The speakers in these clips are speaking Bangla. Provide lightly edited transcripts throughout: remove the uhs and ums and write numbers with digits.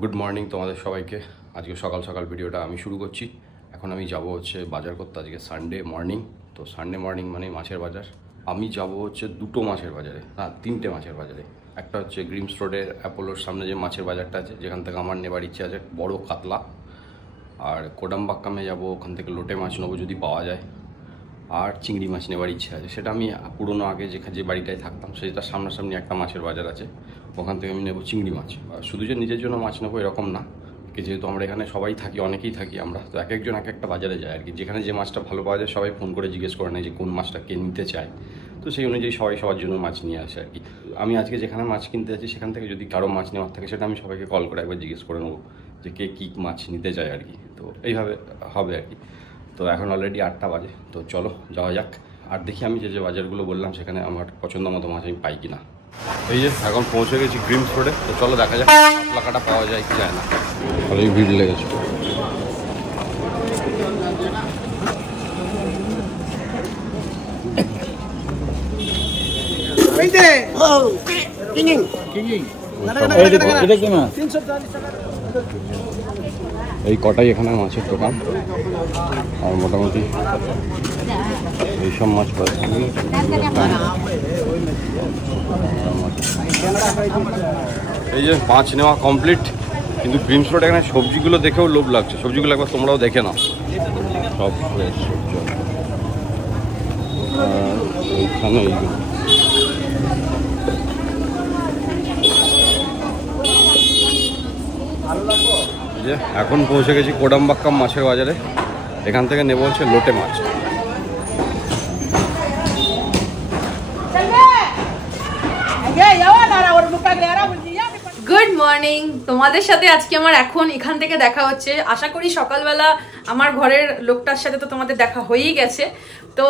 গুড মর্নিং তোমাদের সবাইকে। আজকে সকাল সকাল ভিডিওটা আমি শুরু করছি। এখন আমি যাব হচ্ছে বাজার করতে। আজকে সানডে মর্নিং, তো সানডে মর্নিং মানে মাছের বাজার। আমি যাব হচ্ছে দুটো মাছের বাজারে, না তিনটে মাছের বাজারে। একটা হচ্ছে গ্রিমস রোডের অ্যাপোলোর সামনে যে মাছের বাজারটা আছে, যেখান থেকে আমার নেবার ইচ্ছে আছে বড় কাতলা। আর কোডাম্বাক্কামে যাব, ওখান থেকে লোটে মাছ নেবো যদি পাওয়া যায়। আর চিংড়ি মাছ নেবার ইচ্ছে আছে। সেটা আমি পুরোনো আগে যে বাড়িটায় থাকতাম সেটা সামনাসামনি একটা মাছের বাজার আছে, ওখান থেকে আমি নেবো চিংড়ি মাছ। শুধু যে নিজের জন্য মাছ নেবো এরকম না, যেহেতু আমরা এখানে সবাই থাকি, অনেকেই থাকি আমরা, তো এক একজন এক একটা বাজারে যায় আর কি। যেখানে যে মাছটা ভালো পাওয়া যায় সবাই ফোন করে জিজ্ঞেস করে নেয় যে কোন মাছটা কে নিতে চায়, তো সেই অনুযায়ী সবাই সবার জন্য মাছ নিয়ে আসে আর কি। আমি আজকে যেখানে মাছ কিনতে যাচ্ছি সেখান থেকে যদি কারো মাছ নেওয়ার থাকে সেটা আমি সবাইকে কল করে একবার জিজ্ঞেস করে নেবো যে কে কী মাছ নিতে চায় আর কি। তো এইভাবে হবে আর কি। তো এখন অলরেডি 8টা বাজে, তো চলো যাওয়া যাক। আর দেখি আমি যে বাজারগুলো বললাম সেখানে আমার পছন্দ মতো মাছ আমি পাই কিনা। এই যে এখন পৌঁছে গেছি গ্রিমস রোডে, তো চলো দেখা যাক কাতলা কাটা পাওয়া যায় কি যায় না। ভালোই ভিড় লেগেছে। এই কটাই এখানে মাছের দোকান, আর মোটামুটি এইসব মাছ পাওয়া যায়। এই যে মাছ নেওয়া কমপ্লিট, কিন্তু গ্রিমস রোড এখানে সবজিগুলো দেখেও লোভ লাগছে। সবজিগুলো একবার তোমরাও দেখে নাও, সব ফ্রেশ সবজি। এইখানে এইগুলো এখন পৌঁছে গেছি কোডাম্বাক্কাম মাছের বাজারে। এখান থেকে নেবো হচ্ছে লোটে মাছ। গুড মর্নিং, তোমাদের সাথে আজকে আমার এখন এখান থেকে দেখা হচ্ছে। আশা করি সকালবেলা আমার ঘরের লোকটার সাথে তো তোমাদের দেখা হয়েই গেছে। তো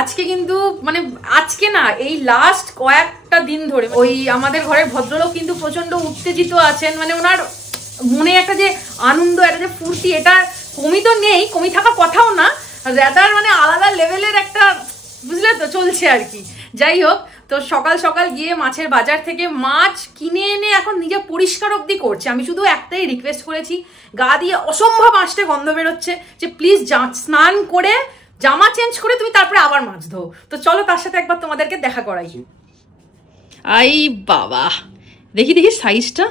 আজকে কিন্তু মানে আজকে না, এই লাস্ট কয়েকটা দিন ধরে ওই আমাদের ঘরের ভদ্রলোক কিন্তু প্রচন্ড উত্তেজিত আছেন। মানে ওনার মনে একটা যে আনন্দ, একটা যে ফুর্তি, এটা কমই তো নেই, কমই থাকার কথাও না, রেদার মানে আলাদা লেভেলের একটা, বুঝলে তো, চলছে আর কি। যাই হোক, তো সকাল সকাল গিয়ে মাছের বাজার থেকে মাছ কিনে এনে এখন নিজে পরিষ্কার অবধি করছে। আমি শুধু একটাই রিকোয়েস্ট করেছি, গা দিয়ে অসম্ভব আসতে গন্ধ বেরোচ্ছে, যে প্লিজ স্নান করে জামা চেঞ্জ করে তুমি তারপরে আবার মাছ ধো। তো চলো তার সাথে একবার তোমাদেরকে দেখা করাই। আই বাবা, দেখি দেখি সাইজটা,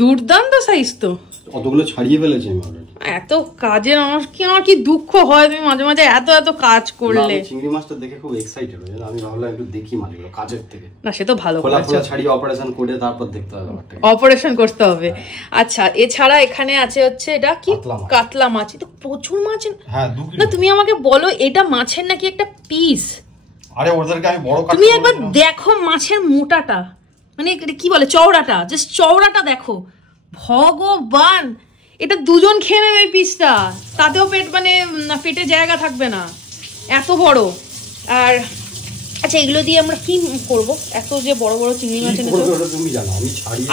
দুর্দান্ত সাইজ তো। কতগুলো ছাড়িয়ে ফেলেছি আমি অলরেডি। এত কাজের আমার কি দুঃখ হয় তুমি মাঝে মাঝে এত কাজ করলে। চিংড়ি মাছটা দেখে খুব এক্সাইটেড হয়ে আমি ভাবলাম একটু দেখি মাছগুলো কাজের থেকে। না সে তো ভালো, খোলা ছাড়িয়ে অপারেশন করে তারপর দেখতে হবে, অপারেশন করতে হবে। আচ্ছা, এছাড়া এখানে আছে হচ্ছে এটা কি, কাতলা মাছ। এটা প্রচুর মাছ। হ্যাঁ, না তুমি আমাকে বলো, এটা মাছের নাকি একটা পিস? আরে ওদেরকে আমি বড় কাট। তুমি একবার দেখো মাছের মোটাটা, মানে কি বলে চওড়াটা, জাস্ট চওড়াটা দেখো। ভগবান, এটা দুজন খেয়ে নেবে এই পিসটা, তাতেও পেট মানে পেটে জায়গা থাকবে না, এত বড়। আর আচ্ছা, এগুলো দিয়ে আমরা কি করব? এত যে বড় বড় চিংড়ি মাছ এনেছো,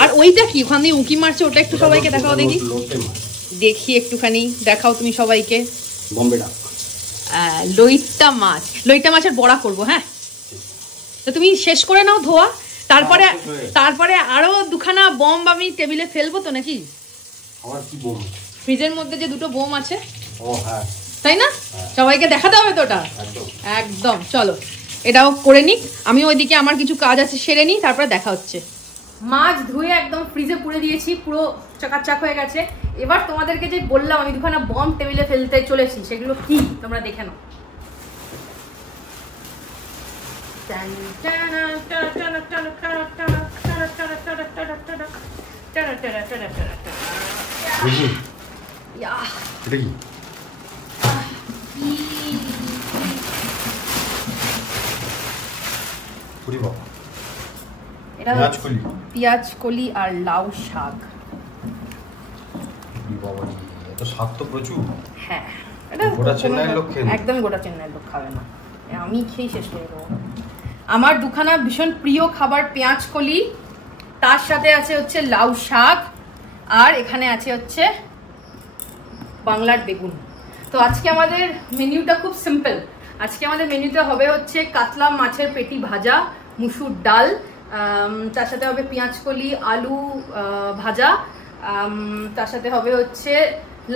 আর ওইটা কি ওখান দিয়ে উঁকি মারছে, ওটা একটু সবাইকে দেখাও দেখি, দেখি একটুখানি দেখাও তুমি সবাইকে। লইট্টা মাছ, লইট্টা মাছের বড়া করব। হ্যাঁ, তো তুমি শেষ করে নাও ধোয়া, তারপরে আরো দুখানা বম আমি টেবিলে ফেলবো তো নাকি? ফ্রিজের মধ্যে যে দুটো বোম আছে, তাই না? সবাইকে দেখাতে হবে তো ওটা একদম। চলো এটাও করে নিক, আমি ওইদিকে আমার কিছু কাজ আছে সেরে নিই, তারপরে দেখা হচ্ছে। মাছ ধুয়ে একদম ফ্রিজে পুড়ে দিয়েছি, পুরো চাকাচাক হয়ে গেছে। এবার তোমাদেরকে যে বললাম আমি দুখানা বম টেবিলে ফেলতে চলেছি, সেগুলো কি তোমরা দেখে নাও। পেঁয়াজ কলি আর লাউ শাক। হ্যাঁ, একদম গোটা চেন্নাইয়ের লোক খাবে না, আমি খেয়ে শেষ করে দেবো। আমার দুখানা ভীষণ প্রিয় খাবার পেঁয়াজ কলি, তার সাথে আছে হচ্ছে লাউ শাক, আর এখানে আছে হচ্ছে বাংলার বেগুন। তো আজকে আমাদের মেনুটা খুব সিম্পল। আজকে আমাদের মেনুতে হবে হচ্ছে কাতলা মাছের পেটি ভাজা, মুসুর ডাল, তার সাথে হবে পেঁয়াজ কলি, আলু ভাজা, তার সাথে হবে হচ্ছে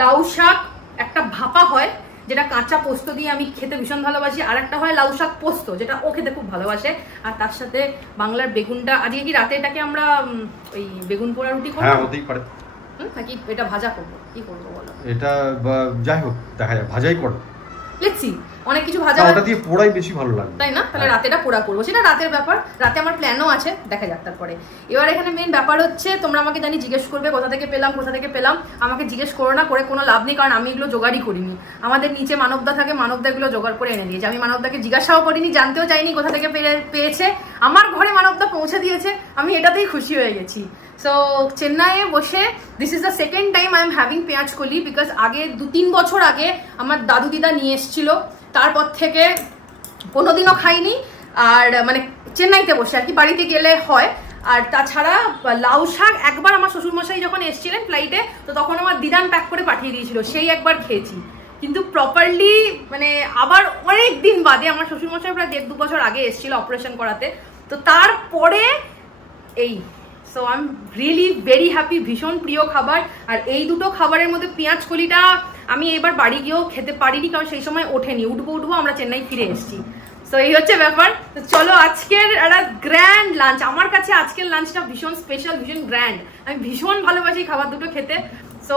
লাউ শাক, একটা ভাপা হয় যেটা কাঁচা পোস্ত দিয়ে আমি খেতে ভীষণ ভালোবাসি, আর একটা হয় লাউ শাক পোস্ত যেটা ও খেতে খুব ভালোবাসে, আর তার সাথে বাংলার বেগুনটা। আজকে কি রাতে এটাকে আমরা ওই বেগুন পোড়া রুটি করবো? হ্যাঁ হতেই পারে। নাকি এটা ভাজা করবো, কি করবো বলো? এটা যাই হোক দেখা যায়, ভাজাই করো। লেটস সি, অনেক কিছু ভাজা, ওটা দিয়ে পোড়াই বেশি ভালো লাগবে, তাই না? তাহলে রাতেটা পোড়া করবো, সেটা রাতের ব্যাপার। রাতে আমার প্ল্যানও আছে, দেখা যাক তারপরে। এবার এখানে মেন ব্যাপার হচ্ছে, তোমরা আমাকে জানি জিজ্ঞেস করবে কোথা থেকে পেলাম। আমাকে জিজ্ঞেস করো না, করে কোনো লাভ নেই, কারণ আমি এগুলো জোগাড়ই করিনি। আমাদের নিচে মানবদা থাকে, মানবদা এগুলো জোগাড় করে এনে দিয়েছে। আমি মানবদাকে জিজ্ঞাসাও করিনি, জানতেও চাইনি কোথা থেকে পেয়েছে। আমার ঘরে মানবদা পৌঁছে দিয়েছে, আমি এটাতেই খুশি হয়ে গেছি। সো চেন্নাইয়ে বসে this is the second time I am having পেঁয়াজ কলি, বিকজ আগে 2-3 বছর আগে আমার দাদু দিদা নিয়ে এসেছিল, তারপর থেকে কোনোদিনও খাইনি। আর মানে চেন্নাইতে বসে আর কি, বাড়িতে গেলে হয়। আর তাছাড়া লাউ শাক একবার আমার শ্বশুরমশাই যখন এসেছিলেন ফ্লাইটে, তো তখন আমার দিদান প্যাক করে পাঠিয়ে দিয়েছিল, সেই একবার খেয়েছি। কিন্তু প্রপারলি মানে আবার অনেক দিন বাদে, আমার শ্বশুরমশাই প্রায় 1.5-2 বছর আগে এসেছিল অপারেশন করাতে, তো তারপরে এই। So I am really very happy, ভীষণ প্রিয় খাবার। আর এই দুটো খাবারের মধ্যে পেঁয়াজ কলিটা আমি এবার বাড়ি গিয়েও খেতে পারিনি, কারণ সেই সময় ওঠেনি। উঠবো আমরা চেন্নাই ফিরে এসেছি। তো এই হচ্ছে ব্যাপার। তো চলো আজকের একটা গ্র্যান্ড লাঞ্চ, আমার কাছে আজকের লাঞ্চটা ভীষণ স্পেশাল, ভীষণ গ্র্যান্ড। আমি ভীষণ ভালোবাসি খাবার দুটো খেতে। সো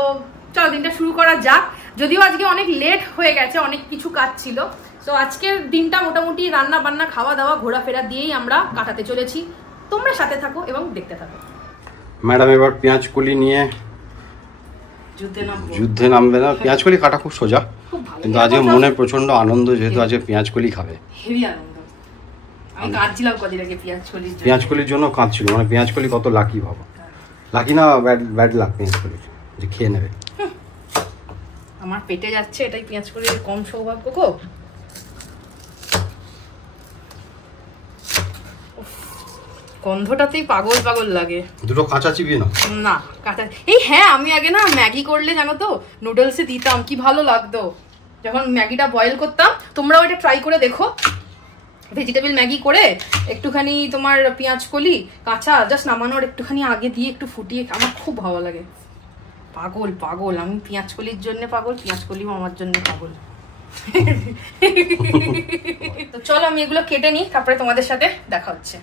চলো দিনটা শুরু করা যাক। যদিও আজকে অনেক লেট হয়ে গেছে, অনেক কিছু কাজ ছিল। সো আজকের দিনটা মোটামুটি রান্না বান্না, খাওয়া দাওয়া, ঘোরাফেরা দিয়েই আমরা কাটাতে চলেছি। তোমরা সাথে থাকো এবং দেখতে থাকো। ম্যাডাম এবার পেঁয়াজ কলি নিয়ে যুদ্ধে নামবে না। পেঁয়াজ কলি কাটা খুব সোজা, কিন্তু আজকে মনে প্রচন্ড আনন্দ, যেহেতু আজকে পেঁয়াজ কলি খাবে। হেভি আনন্দ। আমি কাঁদছিলাম কদিন আগে পেঁয়াজ কলির জন্য কাঁদছিল, মানে পেঁয়াজ কলি কত লাকি ভাবো। লাকি না ব্যাড লাক পেঁয়াজ কলি যে খেয়ে নেবে। আমার পেটে যাচ্ছে, এটাই পেঁয়াজ কলির কম সৌভাগ্য গো। গন্ধটাতেই পাগল পাগল লাগে। দুটো কাঁচা চিবিয়ে নাও। না কাঁচা, এই হ্যাঁ আমি আগে না ম্যাগি করলে জানো তো নুডলসে দিতাম, কি ভালো লাগতো যখন ম্যাগিটা বয়েল করতাম। তোমরাও এটা ট্রাই করে দেখো, ভেজিটেবল ম্যাগি করে একটুখানি তোমার পেঁয়াজ কলি কাঁচা জাস্ট নামানোর একটুখানি আগে দিয়ে একটু ফুটিয়ে, আমার খুব ভালো লাগে। পাগল পাগল আমি পেঁয়াজ কলির জন্য পাগল, পেঁয়াজ কলিও আমার জন্য পাগল। তো চলো আমি এগুলো কেটে নিই, তারপরে তোমাদের সাথে দেখা হচ্ছে।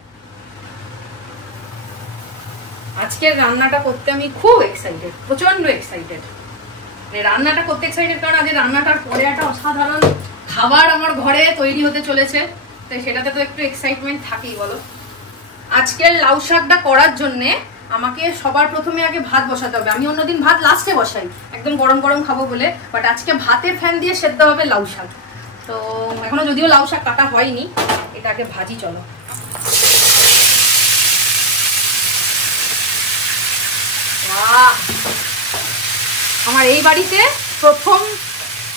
আজকের রান্নাটা করতে আমি খুব এক্সাইটেড, প্রচন্ড এক্সাইটেড। রান্নাটা করতে এক্সাইটেড কারণ আজকে রান্নাটার পরে একটা অসাধারণ খাবার আমার ঘরে তৈরি হতে চলেছে, তাই সেটাতে তো একটু এক্সাইটমেন্ট থাকেই বলো। আজকের লাউ শাকটা করার জন্যে আমাকে সবার প্রথমে আগে ভাত বসাতে হবে। আমি অন্যদিন ভাত লাস্টে বসাই, একদম গরম গরম খাবো বলে, বাট আজকে ভাতের ফ্যান দিয়ে সেদ্ধ হবে লাউ শাক। তো এখনো যদিও লাউ শাক কাটা হয়নি, এটাকে ভাজি। চলো আমার এই বাড়িতে প্রথম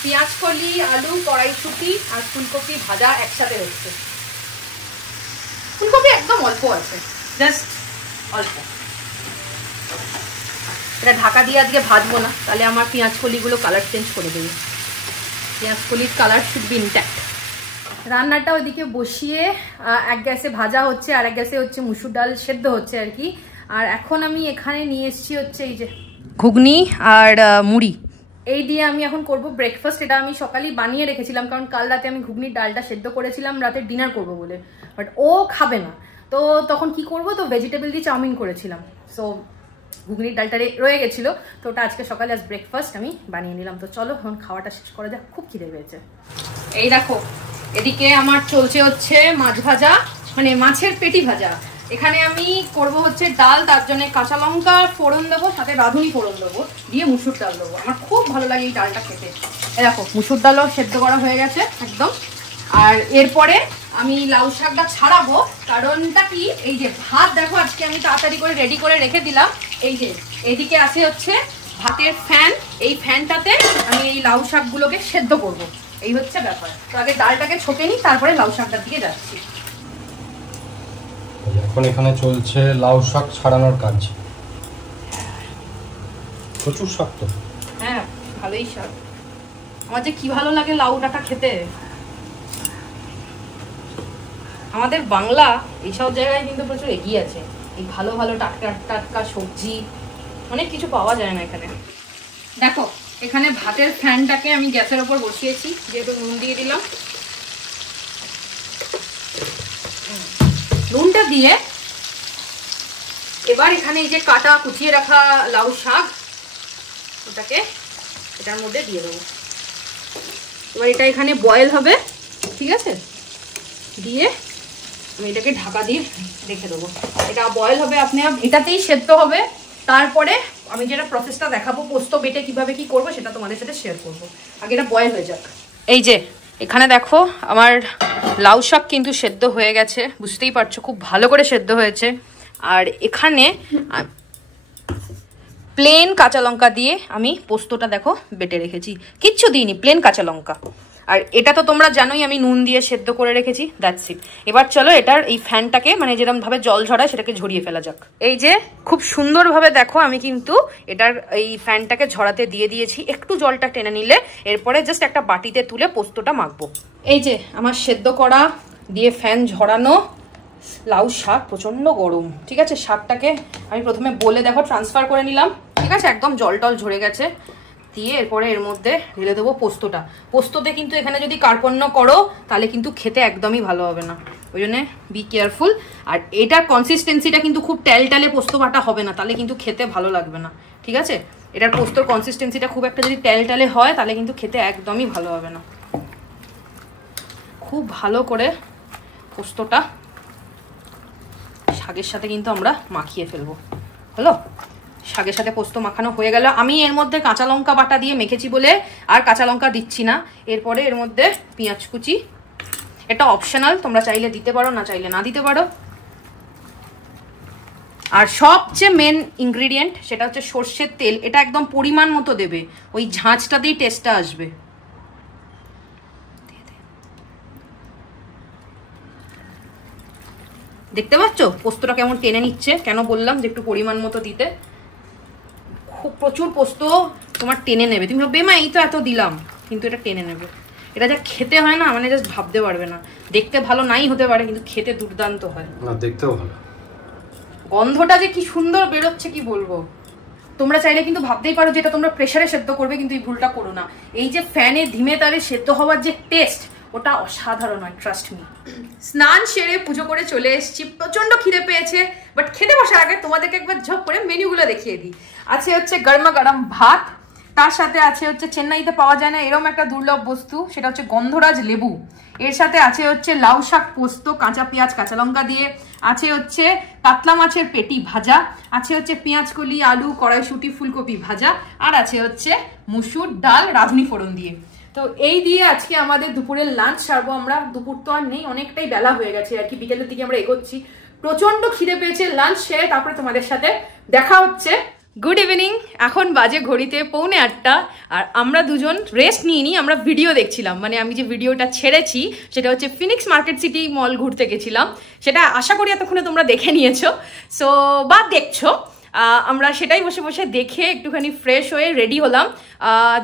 পেঁয়াজ কলি, আলু, কড়াইশুঁটি আর ফুলকপি ভাজা একসাথে হচ্ছে। ফুলকপি একদম অল্প আছে, জাস্ট অল্প। এটা ঢাকা দিয়ে আজকে ভাজবো না, তাহলে আমার পেঁয়াজ কলিগুলো কালার চেঞ্জ করে দেবে। পেঁয়াজ কলির কালার শুড বি ইনট্যাক্ট। রান্নাটা ওইদিকে বসিয়ে এক গ্যাসে ভাজা হচ্ছে, আর এক গ্যাসে হচ্ছে মুসুর ডাল সেদ্ধ হচ্ছে আর কি। আর এখন আমি এখানে নিয়ে এসেছি হচ্ছে এই যে ঘুগনি আর মুড়ি, এই দিয়ে আমি এখন করব ব্রেকফাস্ট। এটা আমি সকালেই বানিয়ে রেখেছিলাম, কারণ কাল রাতে আমি ঘুগনির ডালটা সেদ্ধ করেছিলাম রাতে ডিনার করব বলে, বাট ও খাবে না। তো তখন কি করব, তো ভেজিটেবল দিয়ে চাউমিন করেছিলাম। সো ঘুগনির ডালটা রয়ে গেছিলো, তো ওটা আজকে সকালে আজ ব্রেকফাস্ট আমি বানিয়ে নিলাম। তো চলো এখন খাওয়াটা শেষ করা যাক, খুব খিদে পেয়েছে। এই দেখো এদিকে আমার চলছে হচ্ছে মাছ ভাজা, মানে মাছের পেটি ভাজা। এখানে আমি করব হচ্ছে ডাল, তার জন্য কাঁচা লঙ্কা ফোড়ন দেবো, সাথে রাঁধুনি ফোড়ন দেবো, দিয়ে মুসুর ডাল দেবো। আমার খুব ভালো লাগে এই ডালটা খেতে। দেখো মুসুর ডালও সেদ্ধ করা হয়ে গেছে একদম। আর এরপরে আমি লাউ শাকটা ছাড়াবো, কারণটা কি, এই যে ভাত দেখো আজকে আমি তাড়াতাড়ি করে রেডি করে রেখে দিলাম। এই যে এদিকে আছে হচ্ছে ভাতের ফ্যান, এই ফ্যানটাতে আমি এই লাউ শাকগুলোকে সেদ্ধ করব, এই হচ্ছে ব্যাপার। তো আগে ডালটাকে ছোটে নিই, তারপরে লাউ শাকটার দিকে যাচ্ছি। এখন এখানে চলছে লাউ শাক ছাড়ানোর কাজ। প্রচুর শাক তো। হ্যাঁ ভালোই শাক, আমার যে কি ভালো লাগে লাউ ডাঁটা খেতে। আমাদের বাংলা এইসব জায়গায় কিন্তু প্রচুর এগিয়ে আছে, এই ভালো ভালো টাটকা টাটকা সবজি অনেক কিছু পাওয়া যায় না এখানে। দেখো এখানে ভাতের ফ্যানটাকে আমি গ্যাসের ওপর বসিয়েছি, যেহেতু নুন দিয়ে দিলাম। নুনটা দিয়ে এবার এখানে এই যে কাটা কুচিয়ে রাখা লাউ শাক, ওটাকে এটার মধ্যে দিয়ে দেবো। এবার এটা এখানে বয়েল হবে, ঠিক আছে, দিয়ে আমি এটাকে ঢাকা দিয়ে রেখে দেবো। এটা বয়েল হবে আপনি এটাতেই সেদ্ধ হবে। তারপরে আমি যেটা প্রসেসটা দেখাবো পোস্ত বেটে কিভাবে কি করবো সেটা তোমাদের সাথে শেয়ার করবো। আগে এটা বয়েল হয়ে যাক। এই যে এখানে দেখো আমার লাউ শাক কিন্তু সেদ্ধ হয়ে গেছে, বুঝতেই পারছো খুব ভালো করে সেদ্ধ হয়েছে। আর এখানে প্লেন কাঁচা লঙ্কা দিয়ে আমি পোস্তটা দেখো বেটে রেখেছি, কিচ্ছু দিইনি, প্লেন কাঁচা লঙ্কা। আর এটা তো তোমরা জানোই আমি নুন দিয়ে সেদ্ধ করে রেখেছি, দ্যাটস ইট। এবার চলো এটার এই ফ্যানটাকে মানে যেরকম ভাবে জল ঝরায় সেটাকে ঝরিয়ে ফেলা যাক। এই যে খুব সুন্দরভাবে দেখো আমি কিন্তু এটার এই ফ্যানটাকে ঝরাতে দিয়ে দিয়েছি। একটু জলটা টেনে নিলে এরপরে জাস্ট একটা বাটিতে তুলে পোস্তটা মাখবো। এই যে আমার সেদ্ধ করা দিয়ে ফ্যান ঝরানো লাউ শাক, প্রচন্ড গরম, ঠিক আছে। শাকটাকে আমি প্রথমে বলে দেখো ট্রান্সফার করে নিলাম, ঠিক আছে, একদম জল টল ঝরে গেছে। দিয়ে এরপরে এর মধ্যে ঢেলে দেবো পোস্তটা। পোস্ততে কিন্তু এখানে যদি কার্পণ্য করো তাহলে কিন্তু খেতে একদমই ভালো হবে না, ওই জন্য বি কেয়ারফুল। আর এটার কনসিস্টেন্সিটা কিন্তু খুব ট্যালটালে পোস্ত বাটা হবে না, তাহলে কিন্তু খেতে ভালো লাগবে না, ঠিক আছে। এটার পোস্তর কনসিস্টেন্সিটা খুব একটা যদি ট্যালটালে হয় তাহলে কিন্তু খেতে একদমই ভালো হবে না। খুব ভালো করে পোস্তটা শাকের সাথে কিন্তু আমরা মাখিয়ে ফেলবো। হলো, শাকের সাথে পোস্ত মাখানো হয়ে গেল। আমি এর মধ্যে কাঁচা লঙ্কা বাটা দিয়ে মেখেছি বলে আর কাঁচা লঙ্কা দিচ্ছি না। এরপরে এর মধ্যে পেঁয়াজ কুচি, এটা অপশনাল, তোমরা চাইলে দিতে পারো, না চাইলে না দিতে পারো। আর সবচেয়ে মেন ইনগ্রিডিয়েন্ট সেটা হচ্ছে সর্ষের তেল। এটা একদম পরিমাণ মতো দেবে, ওই ঝাঁঝটাতেই টেস্টটা আসবে। দেখতে পাচ্ছ পোস্তটা কেমন টেনে নিচ্ছে? কেন বললাম যে একটু পরিমাণ মতো দিতে। খুব প্রচুর পোস্ত তোমার টেনে নেবে, তুমি ভাববে মা এই তো এত দিলাম, কিন্তু এটা টেনে নেবে। এটা যা খেতে হয় না, মানে জাস্ট ভাবতে পারবে না। দেখতে ভালো নাই হতে পারে, কিন্তু খেতে দুর্দান্ত হয়। না দেখতেও ভালো, গন্ধটা যে কি সুন্দর বেরোচ্ছে কি বলবো। তোমরা চাইলে কিন্তু ভাবতেই পারো যে এটা তোমরা প্রেসারে সেদ্ধ করবে, কিন্তু এই ভুলটা করো না। এই যে ফ্যানে ধিমে তারে সেদ্ধ হওয়ার যে টেস্ট, ওটা অসাধারণ হয়, ট্রাস্ট মি। স্নান সেরে পুজো করে চলে এসেছি, প্রচন্ড খিদে পেয়েছে। বাট খেতে বসার আগে তোমাদেরকে একবার ঝপ করে মেনুগুলো দেখিয়ে দিই। আছে হচ্ছে গরমা গরম ভাত, তার সাথে আছে হচ্ছে চেন্নাইতে পাওয়া যায় না এরকম একটা দুর্লভ বস্তু, সেটা হচ্ছে গন্ধরাজ লেবু। এর সাথে আছে হচ্ছে লাউ শাক পোস্ত কাঁচা পেঁয়াজ কাঁচা লঙ্কা দিয়ে, আছে হচ্ছে কাতলা মাছের পেটি ভাজা, আছে হচ্ছে পেঁয়াজ কলি আলু কড়াইশুঁটি ফুলকপি ভাজা, আর আছে হচ্ছে মুসুর ডাল রাঁধুনি ফোড়ন দিয়ে। তো এই দিয়ে আজকে আমাদের দুপুরের লাঞ্চ সারবো আমরা। দুপুর তো আর নেই, অনেকটাই বেলা হয়ে গেছে আর কি, বিকেলের দিকে আমরা এগোচ্ছি। প্রচন্ড খিদে পেয়েছে, লাঞ্চ সেরে তারপরে তোমাদের সাথে দেখা হচ্ছে। গুড ইভিনিং, এখন বাজে ঘড়িতে 7:45। আর আমরা দুজন রেস্ট নিয়ে নিই, আমরা ভিডিও দেখছিলাম। মানে আমি যে ভিডিওটা ছেড়েছি সেটা হচ্ছে ফিনিক্স মার্কেট সিটি মল ঘুরতে গেছিলাম, সেটা আশা করি এতক্ষণে তোমরা দেখে নিয়েছো, সো বা দেখছো। আমরা সেটাই বসে বসে দেখে একটুখানি ফ্রেশ হয়ে রেডি হলাম।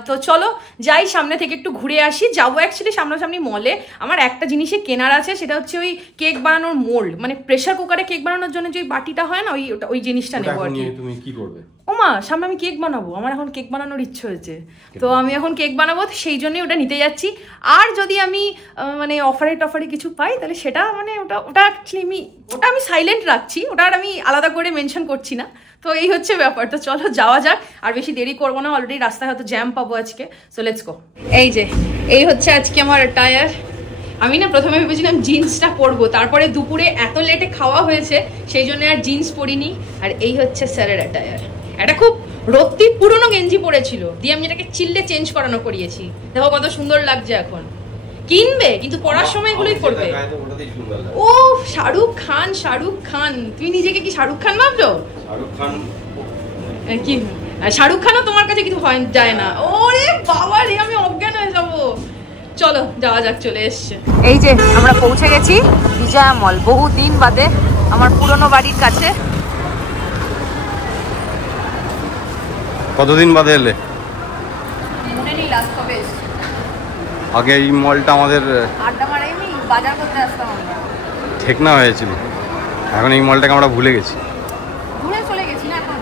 তো চলো যাই, সামনে থেকে একটু ঘুরে আসি। যাবো অ্যাকচুয়ালি সামনাসামনি মলে। আমার একটা জিনিসে কেনার আছে, সেটা হচ্ছে ওই কেক বানানোর মোল্ড, মানে প্রেসার কুকারে কেক বানানোর জন্য যে বাটিটা হয় না, ওই জিনিসটা নেবো আর কি। তুমি কি করবে? ওমা সামনে আমি কেক বানাবো, আমার এখন কেক বানানোর ইচ্ছে হয়েছে, তো আমি এখন কেক বানাবো, সেই জন্যই ওটা নিতে যাচ্ছি। আর যদি আমি মানে অফারে টফারে কিছু পাই তাহলে সেটা মানে ওটা অ্যাকচুয়ালি ওটা আমি সাইলেন্ট রাখছি, ওটা আর আমি আলাদা করে মেনশন করছি না। তো এই হচ্ছে ব্যাপার। তো চলো যাওয়া যাক, আর বেশি দেরি করবো না, অলরেডি রাস্তায় হয়তো জ্যাম পাবো আজকে। So let's go. এই হচ্ছে আজকে আমার অ্যাটায়ার। আমি না প্রথমে ভেবেছিলাম জিন্সটা পরবো, তারপরে দুপুরে এত লেটে খাওয়া হয়েছে সেই জন্য আর জিন্স পরিনি। আর এই হচ্ছে স্যারের অ্যাটায়ার। এটা খুব রত্তি পুরনো গেঞ্জি পরেছিল, দিয়ে আমি এটাকে চিল্লে চেঞ্জ করানো করিয়েছি। দেখো কত সুন্দর লাগছে এখন। কিনবে কিন্তু পড়ার সময় এগুলোই পরবে। ও শাহরুখ খান, তুমি নিজেকে কি শাহরুখ খান ভাবছো? কি শাহরুখ খানও তোমার কাছে কিছু হয় যায় না? ওরে বাবা রে, আমি অজ্ঞান হয়ে যাবো। চলো যাওয়া যাক, চলে এসছে। এই যে আমরা পৌঁছে গেছি বিজয়া মল, বহুদিন বাদে আমার পুরনো বাড়ির কাছে। কতদিন বাদে এলে? মনে নেই লাস্ট কবে এসেছি। আগে এই মলটা আমাদের আড্ডা মারাইনি, বাজার করতে আসতাম আমরা, ঠিক না হয়েছিল। এখন এই মলটাকে আমরা ভুলে গেছি। ঘুরে চলে গেছি না এখন।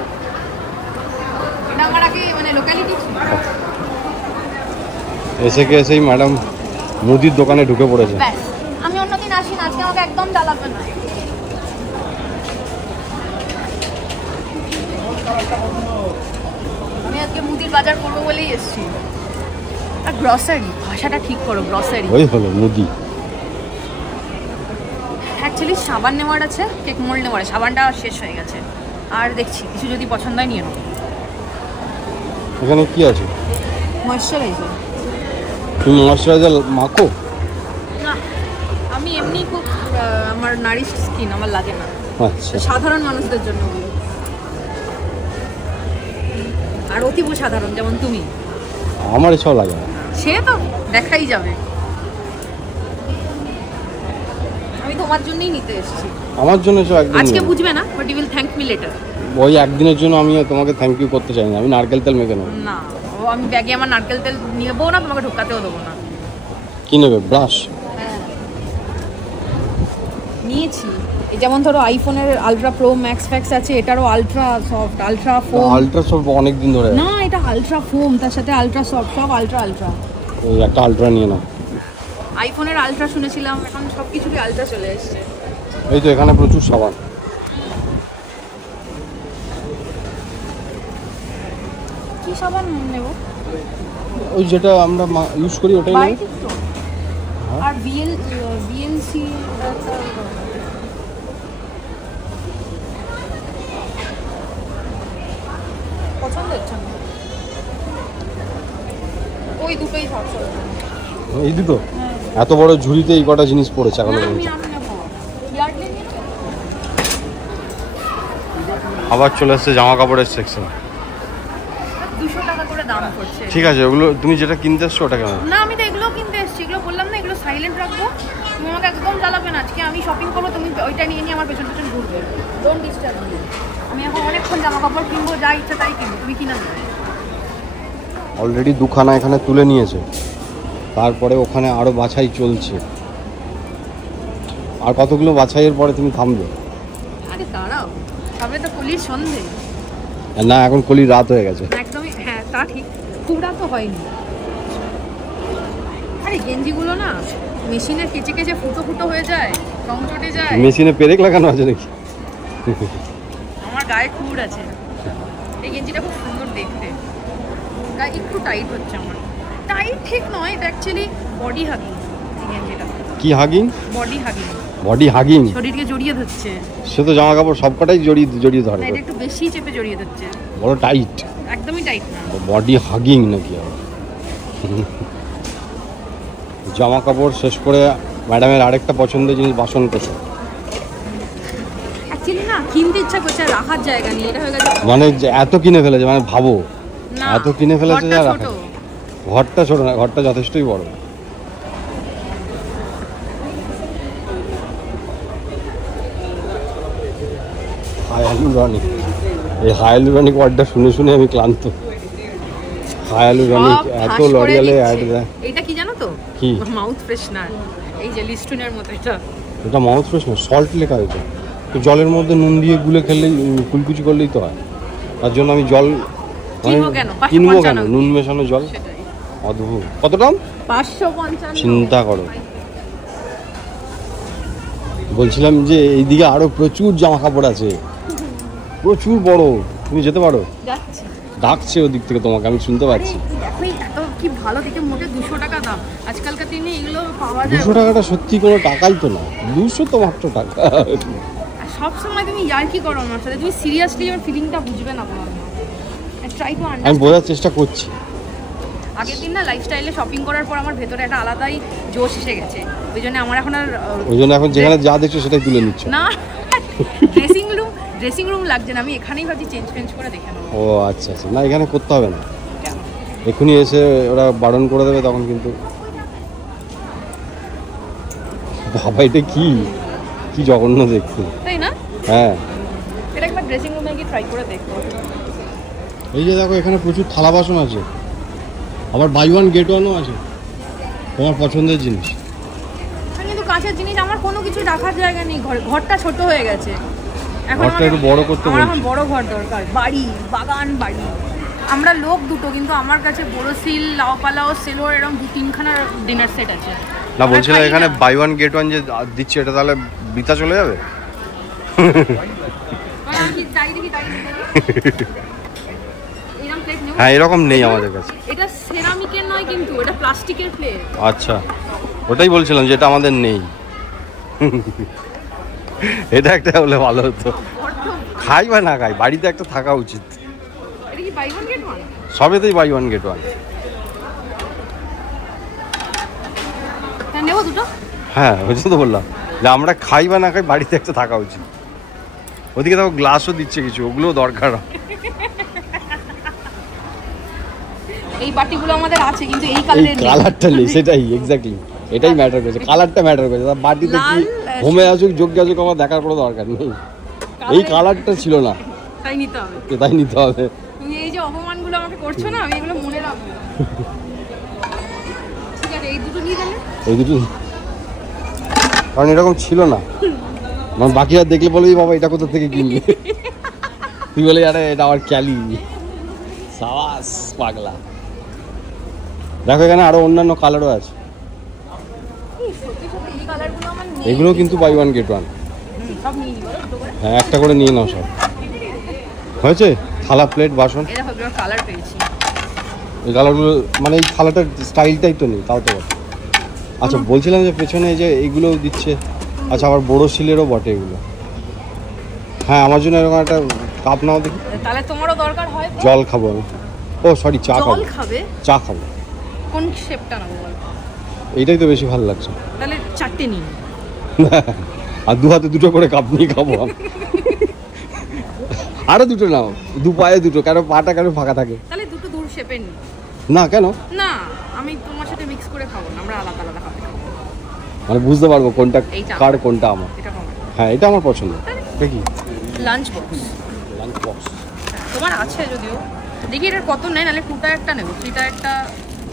লোকালিটি এসেই ম্যাডাম মুদির দোকানে ঢুকে পড়েছে। ব্যাস, আমি অন্যদিন আসি না, আজকে আমাকে একদম জ্বালাবে না। আমি আজকে মুদির বাজার করবো বলেই এসেছি। আর গ্রসারি, ভাষাটা ঠিক করো, গ্রসারি। ওই হলো মুদি। অ্যাকচুয়ালি সাবান নেওয়ার আছে, কেক মোল্ড নেওয়ার আছে, সাবানটা শেষ হয়ে গেছে। আর দেখছি কিছু যদি পছন্দ হয় নিয়ে নেবো। এখানে কি আছে? ময়েশ্চারাইজার। তুমি ময়েশ্চারাইজার মাখো? না, আমি এমনি খুব আমার নারিশ স্কিন, আমার লাগে না। আচ্ছা, সাধারণ মানুষদের জন্য। আর অতীব সাধারণ, যেমন তুমি। আমার এসব লাগে না। সে তো দেখাই যাবে। আমি তোমার জন্যই নিতে এসেছি। আমার জন্য এসব একদম আজকে বুঝবে না, but you will thank me later. ওই একদিনের জন্য আমি তোমাকে থ্যাংক ইউ করতে চাই না। আমি নারকেল তেল মেখে নেবো। না, ও আমি ব্যাগে আমার নারকেল তেল নেবো না, তোমাকে ঢোকাতেও দেবো না। কি নেবে? ব্রাশ? নিয়েছি, যেমন ধরো আইফোনের আলট্রা প্রো ম্যাক্স ফ্যাক্স আছে, এটারও ultra soft, ultra foam. Ultra soft অনেক দিন ধরে। না, এটা আলট্রা ফোম, তার সাথে আলট্রা সফট, সব আলট্রা। ওই একটা আলট্রা নিয়ে নাও। আইফোনের আলট্রা শুনেছিলাম, এখন সব কিছুরই আলট্রা চলে এসছে। এই তো এখানে প্রচুর সাবান। কি সাবান নেব? ওই যেটা আমরা ইউজ করি ওটাই নেব। আর বিএলসি পছন্দ হচ্ছে না, ওই দুটোই থাকছে। এই দুটো এত বড় ঝুড়িতে এই কটা জিনিস পড়েছে এখন। আবার চলে আসছে জামা কাপড়ের সেকশন। 200 টাকা করে দাম পড়ছে। ঠিক আছে, ওগুলো তুমি যেটা কিনতে এসছো ওটা কেমন? না, আমি তো এগুলো কিনতে এসেছি। এগুলো বললাম না, এগুলো সাইলেন্ট রাখবো। তুমি আমাকে একদম জ্বালাবে না। আজকে আমি শপিং করবো, তুমি ওইটা নিয়ে নিয়ে আমার পেছন পেছন ঘুরবে। Don't disturb me. আমি এখন অনেকক্ষণ জামা কাপড় কিনবো, যা ইচ্ছা তাই কিনবো। তুমি কিনা দেবে। অলরেডি দুখানা এখানে তুলে নিয়েছে, তারপরে ওখানে আরো বাছাই চলছে। আর কতগুলো বাছাইয়ের পরে তুমি থামবে? আরে দাঁড়াও, তবে তো কলির সন্ধে না, এখন কলির রাত হয়ে গেছে। একদমই। হ্যাঁ, তা ঠিক, খুব রাত তো হয়নি। আরে গেঞ্জিগুলো না মেশিনের কেচে কেচে ফুটো ফুটো হয়ে যায়, রং চটে যায়। মেশিনে পেরেক লাগানো আছে নাকি? আমার গায়ে খুঁড় আছে। এই গেঞ্জিটা খুব সুন্দর দেখতে। গায়ে একটু টাইট হচ্ছে আমার। টাইট ঠিক নয়, এটা অ্যাকচুয়ালি বডি হাগিং। এই গেঞ্জিটা কি hugging? Body hugging. Body hugging? শরীরকে জড়িয়ে ধরছে। সে তো জামা কাপড় সবকটাই জড়িয়ে ধরে। এটা একটু বেশি চেপে জড়িয়ে ধরছে। বড় টাইট। একদমই টাইট না। বডি হাগিং নাকি? জামা কাপড় শেষ করে ম্যাডামের আরেকটা পছন্দের জিনিস বাসনকোসা। অ্যাকচুয়ালি না কিনতে ইচ্ছা করছে, রাখার জায়গা নেই। এটা হয়ে গেছে মানে এত কিনে ফেলেছে, মানে ভাবো না, এত কিনে ফেলেছে যে ঘরটা রাখা। ছোট। ঘরটা ছোট না, ঘরটা যথেষ্টই বড়। হায়ালুরনিক, এই হায়ালুরনিক ওয়ার্ডটা শুনে শুনে আমি ক্লান্ত। হায়ালুরনিক এত লরিয়ালে অ্যাড দেয়। এটা কি জানো তো? কি? Mouth freshener. এই যে লিস্টুনের মতো এটা। এটা মাউথ ফ্রেশনার, সল্ট লেখা হয়েছে। তো জলের মধ্যে নুন দিয়ে গুলে খেললেই, কুলকুচি করলেই তো হয়। তার জন্য আমি জল কিনবো কেন? নুন মেশানো জল। অদ্ভুত। কত দাম? 555। চিন্তা করো। বলছিলাম যে এইদিকে আরো প্রচুর জামা কাপড় আছে, প্রচুর বড়। তুমি যেতে পারো? যাচ্ছি। ডাকছে ওদিক থেকে তোমাকে, আমি শুনতে পাচ্ছি। দেখো এত কি ভালো দেখে, মোটে 200 টাকা দাম। আজকালকার দিনে এগুলো পাওয়া যায়। 200 টাকাটা সত্যি কোনো টাকাই তো না। 200 তো মাত্র টাকা। সব সময় তুমি ইয়ার্কি করো আমার সাথে, তুমি সিরিয়াসলি আমার ফিলিংটা বুঝবে না। ট্রাই টু আমি বোঝার চেষ্টা করছি। আগের দিন না লাইফস্টাইলে শপিং করার পর আমার ভেতরে একটা আলাদাই জোশ এসে গেছে। ওই জন্য আমার এখন আর যেখানে যা দেখছো সেটাই তুলে নিচ্ছ না। ড্রেসিং রুম লাগছে না, আমি এখানেই ভাবছি চেঞ্জ করে দেখে নেবো। ও আচ্ছা আচ্ছা, না এখানে করতে হবে না, এখনই এসে ওরা বারণ করে দেবে তখন কিন্তু। বাবা এটা কি জঘন্য দেখতে, তাই না? হ্যাঁ, এটা একবার ড্রেসিং রুমে গিয়ে ট্রাই করে দেখবো। এই যে দেখো এখানে প্রচুর থালা বাসন আছে, আবার বাই ওয়ান গেট ওয়ানও আছে, তোমার পছন্দের জিনিস। কিন্তু কাছের জিনিস আমার কোনো কিছু রাখার জায়গা নেই, ঘরটা ছোট হয়ে গেছে। এখন ঘরটা একটু বড় করতে আমার বলছি। এখন বড় ঘর দরকার, বাড়ি, বাগান, বাড়ি। আমরা লোক দুটো, কিন্তু আমার কাছে বোরোসিল, লাও পালাও, সেলোর এরকম 2-3খানা ডিনার সেট আছে। না বলছিলাম এখানে বাই ওয়ান গেট ওয়ান যে দিচ্ছে, এটা তাহলে বিতা চলে যাবে? হ্যাঁ এরকম নেই আমাদের কাছে। এটা সেরামিকের নয় কিন্তু, এটা প্লাস্টিকের প্লেট। আচ্ছা, ওটাই বলছিলাম যে এটা আমাদের নেই। এটা একটা হলে ভালো হতো। খাই বা না খাই, বাড়িতে একটা থাকা উচিত। এটা কি বাই ওয়ান গেট ওয়ান? সবেতেই বাই ওয়ান গেট ওয়ান। হ্যাঁ নেবো দুটো। হ্যাঁ ওই জন্য তো বললাম যে আমরা খাই বা না খাই, বাড়িতে একটা থাকা উচিত। ওদিকে দেখো গ্লাসও দিচ্ছে কিছু, ওগুলোও দরকার। এই বাটিগুলো আমাদের আছে কিন্তু এই কালারটা নেই, সেটাই এক্স্যাক্টলি এটাই ম্যাটার করেছে, কালারটা ম্যাটার করেছে। বাটিতে কি হোমে আসুক যোগ্য আসুক আমার দেখার কোনো দরকার নেই, এই কালারটা ছিল না, তাই নিতে হবে, তাই নিতে হবে। তুমি এই যে অপমানগুলো আমাকে করছো না, আমি এগুলো মনে রাখবো। ঠিক আছে এই দুটো নিয়ে গেলে, এই দুটো কারণ এরকম ছিল না, মানে বাকি আর দেখলে বলবি বাবা এটা কোথা থেকে কিনলি, তুই বলে আরে এটা আমার ক্যালি। সাবাস পাগলা। দেখো এখানে আরো অন্যান্য কালারও আছে, এগুলো কিন্তু বাই ওয়ান গেট ওয়ান। হ্যাঁ একটা করে নিয়ে নাও সব। হয়েছে থালা, প্লেট, বাসন। কালার পেয়েছি, এই কালারগুলো মানে এই থালাটার স্টাইলটাই তো নেই, তাও তো বটে। আচ্ছা বলছিলাম যে পেছনে যে এইগুলো দিচ্ছে, আচ্ছা আবার বোরোসিলেরও বটে এগুলো। হ্যাঁ আমার জন্য এরকম একটা কাপ নাও দেখি। তাহলে তোমারও দরকার হয়। জল খাবো আমি, ও সরি চা খাবো। জল খাবে? চা খাবো। কোন শেপটা নেবো বল? এইটাই তো বেশি ভালো লাগছে। তাহলে চারটে নিই। আর দু হাতে দুটো করে কাপ নিয়ে খাবো। আরো দুটো নাও, দু পায়ে দুটো, কেন পাটা কেন ফাঁকা থাকে? তাহলে দুটো দূর শেপের নিই। না কেন? না আমি তোমার সাথে মিক্স করে খাবো না, আমরা আলাদা আলাদা খাবো। মানে বুঝতে পারবো কোনটা কার কোনটা আমার। হ্যাঁ এটা আমার পছন্দ। দেখি লাঞ্চ বক্স। লাঞ্চ বক্স তোমার আছে যদিও, দেখি এটার কত নেয়, নাহলে 2 টায়ারটা নেবো। 3 টায়ারটা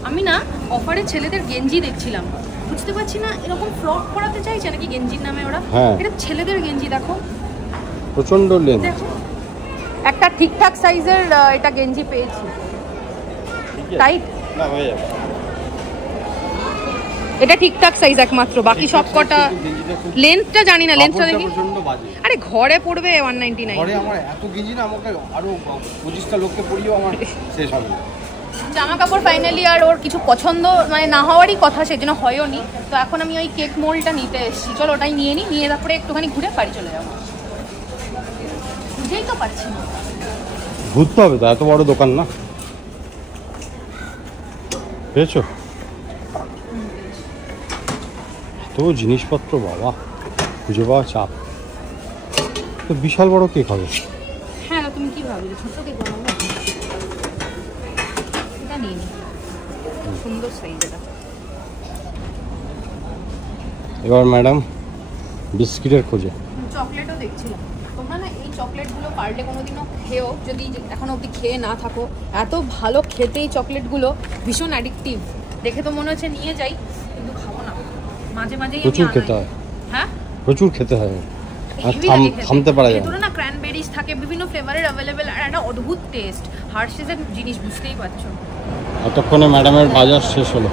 আমি না অফারে ছেলেদের গেঞ্জি দেখছিলাম, বুঝতে পারছি না এরকম ফ্রক পরাতে চাইছে নাকি গেঞ্জির নামে ওরা। এটা ছেলেদের গেঞ্জি, দেখো প্রচন্ড লেন্থ। একটা ঠিকঠাক সাইজের এটা গেঞ্জি পেয়েছি, টাইট না হয়ে যাবে। এটা ঠিকঠাক সাইজ একমাত্র, বাকি সব কটা লেন্থটা জানি না। লেন্থটা দেখি, আরে ঘরে পড়বে 199। ঘরে আমার এত গেঞ্জি না, আমাকে আরো 25টা লোককে পরিয়েও আমার শেষ হবে। জামা কাপড় ফাইনালি আর ওর কিছু পছন্দ মানে না হওয়ারই কথা, সেজন্য হয়ও নি। তো এখন আমি ওই কেক মোল্ডটা নিতে এসেছি, চলো ওটাই নিয়ে নিই, নিয়ে তারপরে একটুখানি ঘুরে বাড়ি চলে যাবো। বুঝেই তো পারছি না, ঘুরতে হবে তো, এত বড় দোকান না। পেয়েছো তো জিনিসপত্র, বাবা খুঁজে পাওয়া চাপ। তো বিশাল বড় কেক হবে। হ্যাঁ তুমি কি ভাবলে ছোট কেক বানাবো? এটা নিয়ে নি, সুন্দর সাইজ এটা। এবার ম্যাডাম বিস্কিটের খোঁজে। চকলেটও দেখছিলাম, তোমরা না এই চকলেটগুলো পারলে কোনোদিনও খেও, যদি এখনো অবধি খেয়ে না থাকো। এত ভালো খেতে এই চকলেটগুলো, ভীষণ অ্যাডিকটিভ। দেখে তো মনে হচ্ছে নিয়ে যাই, কিন্তু খাবো না। মাঝে মাঝেই প্রচুর খেতে হয়। হ্যাঁ প্রচুর খেতে হয়, আর থামতে পারা যায় না। না ক্র্যানবেরিজ থাকে, বিভিন্ন ফ্লেভারের অ্যাভেলেবেল, আর একটা অদ্ভুত টেস্ট। হার্শিসের জিনিস বুঝতেই পারছো। এতক্ষণে ম্যাডামের বাজার শেষ হলো।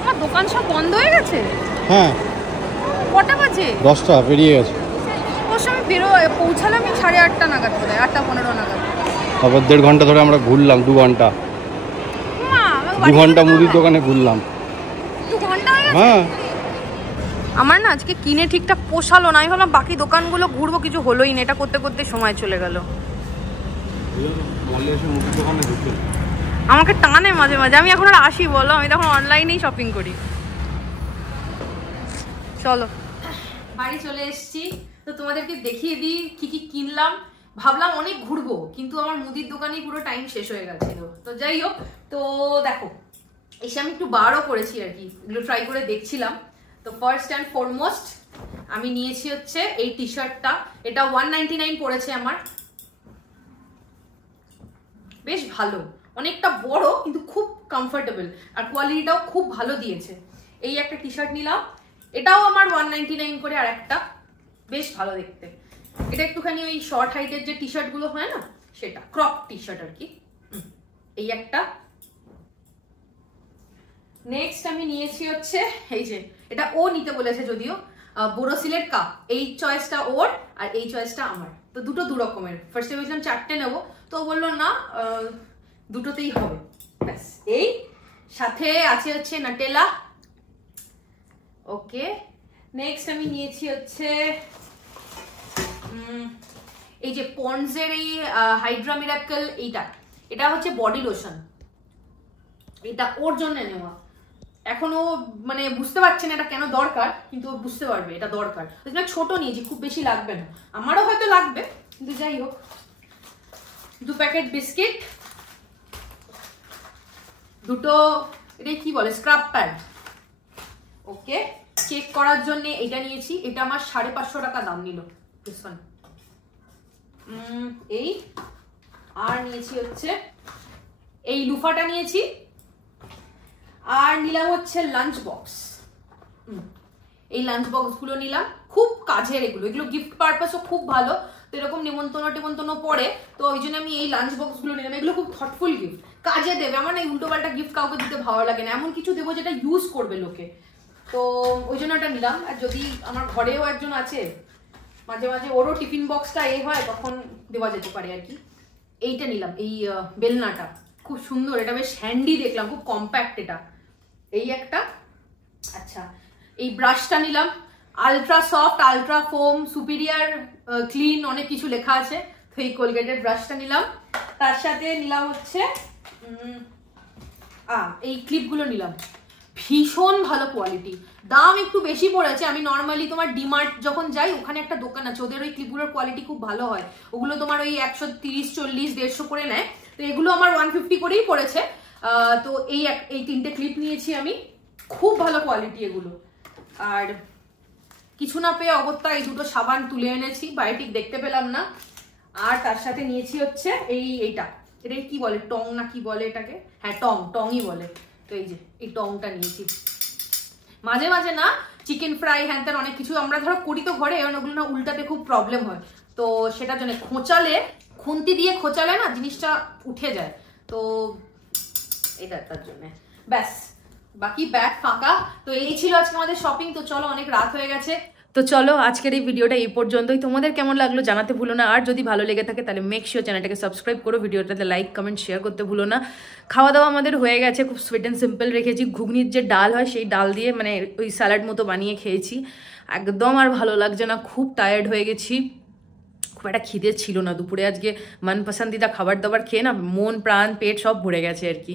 আমার দোকান সব বন্ধ হয়ে গেছে। হ্যাঁ কটা বাজে? 10টা পেরিয়ে গেছে। ওর সময় পৌঁছালাম 8:30 নাগাদ, বোধ হয় 8:15 নাগাদ। তারপর 1.5 ঘন্টা ধরে আমরা ঘুরলাম, 2 ঘন্টা। 2 ঘন্টা মুদির দোকানে ঘুরলাম। 2 ঘন্টা হয়ে গেছে। হ্যাঁ আমার না আজকে কিনে ঠিকঠাক পোষালো না, আমি ভাবলাম বাকি দোকানগুলো ঘুরবো, কিছু হলোই না। এটা করতে করতে সময় চলে গেল। আমাকে টানে মাঝে মাঝে, আমি এখন আর আসি বলো? আমি তখন অনলাইনেই শপিং করি। চলো বাড়ি চলে এসেছি, তো তোমাদেরকে দেখিয়ে দিই কি কি কিনলাম। ভাবলাম অনেক ঘুরবো, কিন্তু আমার মুদির দোকানেই পুরো টাইম শেষ হয়ে গেছিল। তো যাই হোক, তো দেখো এসে আমি একটু বারও করেছি আর কি, এগুলো ট্রাই করে দেখছিলাম। তো ফার্স্ট অ্যান্ড ফরমোস্ট আমি নিয়েছি হচ্ছে এই টি শার্টটা। এটা 199 পড়েছে আমার, বেশ ভালো, অনেকটা বড় কিন্তু খুব কমফোর্টেবল, আর কোয়ালিটিটাও খুব ভালো দিয়েছে। এই একটা টি শার্ট নিলাম, এটাও আমার 199 করে, আর একটা বেশ ভালো দেখতে। এটা একটুখানি ওই শর্ট হাইটের যে টি শার্ট গুলো হয় না, সেটা ক্রপ টি শার্ট আর কি। এই একটা। নেক্সট আমি নিয়েছি হচ্ছে এই যে, এটা ও নিতে বলেছে যদিও, বোরোসিলের কাপ। এই চয়েসটা ওর আর এই চয়েসটা আমার, তো দুটো দু রকমের। ফার্স্টে বলছিলাম 4টে নেবো, তো বললো না দুটোতেই হবে। ব্যাস, এই সাথে আছে হচ্ছে নাটেলা। ওকে, নেক্সট আমি নিয়েছি হচ্ছে এই যে পন্ডসের এই হাইড্রা মিরাকল, এইটা এটা হচ্ছে বডি লোশন। এটা ওর জন্য নেওয়া। এখনো মানে বুঝতে পারছে না এটা কেন দরকার, কিন্তু বুঝতে পারবে এটা দরকার। ছোট নিয়েছি, খুব বেশি লাগবে না, আমারও হয়তো লাগবে, কিন্তু যাই হোক। 2 প্যাকেট বিস্কিট, দুটো এটা কি বলে স্ক্রাব প্যাড। ওকে, কেক করার জন্য এটা নিয়েছি, এটা আমার 550 টাকা দাম নিল। এই আর নিয়েছি হচ্ছে এই লুফাটা নিয়েছি, আর নিলাম হচ্ছে লাঞ্চ বক্স। এই লাঞ্চ বক্স গুলো নিলাম, খুব কাজের এগুলো, এগুলো গিফট পারপাসও খুব ভালো। তো এরকম নিমন্ত্রণ পড়ে, তো ওই জন্য আমি এই লাঞ্চ বক্স গুলো নিলাম। এগুলো খুব থটফুল গিফট, কাজে দেবে। আমার না উল্টো পাল্টা গিফট কাউকে দিতে ভালো লাগে না, এমন কিছু দেবো যেটা ইউজ করবে লোকে, তো ওই জন্য এটা নিলাম। আর যদি আমার ঘরেও একজন আছে, মাঝে মাঝে ওরও টিফিন বক্সটা এই হয়, তখন দেওয়া যেতে পারে আর কি। এইটা নিলাম, এই বেলনাটা খুব সুন্দর, এটা বেশ হ্যান্ডি দেখলাম, খুব কম্প্যাক্ট এটা। এই একটা। আচ্ছা, এই ব্রাশটা নিলাম, ultra soft, ultra foam, superior clean, অনেক কিছু লেখা আছে। তো এই কোলগেটের ব্রাশটা নিলাম। তার সাথে নিলাম হচ্ছে এই ক্লিপগুলো নিলাম, ভীষণ ভালো কোয়ালিটি, দাম একটু বেশি পড়েছে। আমি নর্মালি তোমার ডিমার্ট যখন যাই, ওখানে একটা দোকান আছে, ওদের ওই ক্লিপগুলোর কোয়ালিটি খুব ভালো হয়। ওগুলো তোমার ওই 130, 40, 150 করে নেয়, তো এগুলো আমার 150 করেই পড়েছে। তো এই 3টে ক্লিপ নিয়েছি আমি, খুব ভালো কোয়ালিটি এগুলো। আর কিছু না পেয়ে অগত্যা এই দুটো সাবান তুলে এনেছি, বায়োটিক দেখতে পেলাম না। আর তার সাথে নিয়েছি হচ্ছে এইটা, এটা কি বলে, টং না কি বলে এটাকে, হ্যাঁ টংই বলে। তো এই যে এই টংটা নিয়েছি। মাঝে মাঝে না চিকেন ফ্রাই হ্যান ত্যান অনেক কিছু আমরা ধরো করি তো ঘরে, ওগুলো না উল্টাতে খুব প্রবলেম হয়, তো সেটার জন্য খুন্তি দিয়ে খোঁচালে না জিনিসটা উঠে যায়, তো এটা তার জন্য। ব্যাস, বাকি ব্যাগ ফাঁকা। তো এই ছিল আজকে আমাদের শপিং। তো চলো, অনেক রাত হয়ে গেছে, তো চলো আজকের এই ভিডিওটা এই পর্যন্তই। তোমাদের কেমন লাগলো জানাতে ভুলো না, আর যদি ভালো লেগে থাকে তাহলে মেক শিওর চ্যানেলটাকে সাবস্ক্রাইব করো, ভিডিওটাতে লাইক কমেন্ট শেয়ার করতে ভুলো না। খাওয়া দাওয়া আমাদের হয়ে গেছে, খুব সুইট অ্যান্ড সিম্পল রেখেছি। ঘুগনির যে ডাল হয় সেই ডাল দিয়ে মানে ওই স্যালাড মতো বানিয়ে খেয়েছি, একদম আর ভালো লাগছে না, খুব টায়ার্ড হয়ে গেছি, খুব একটা খিদে ছিল না দুপুরে। আজকে মনপসন্দিদা খাবার দাবার খেয়ে না মন প্রাণ পেট সব ভরে গেছে আর কি।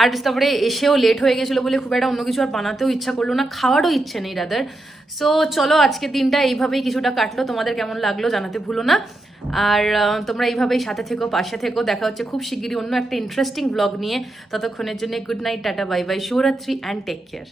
আর তারপরে এসেও লেট হয়ে গেছিলো বলে খুব একটা অন্য কিছু আর বানাতেও ইচ্ছা করলো না, খাওয়ারও ইচ্ছে নেই রাদার। সো চলো, আজকের দিনটা এইভাবেই কিছুটা কাটলো। তোমাদের কেমন লাগলো জানাতে ভুলো না, আর তোমরা এইভাবেই সাথে থেকো, পাশে থেকো। দেখা হচ্ছে খুব শিগগিরই অন্য একটা ইন্টারেস্টিং ব্লগ নিয়ে। ততক্ষণের জন্য good night, tata, bye bye, শুভরাত্রি অ্যান্ড টেক কেয়ার।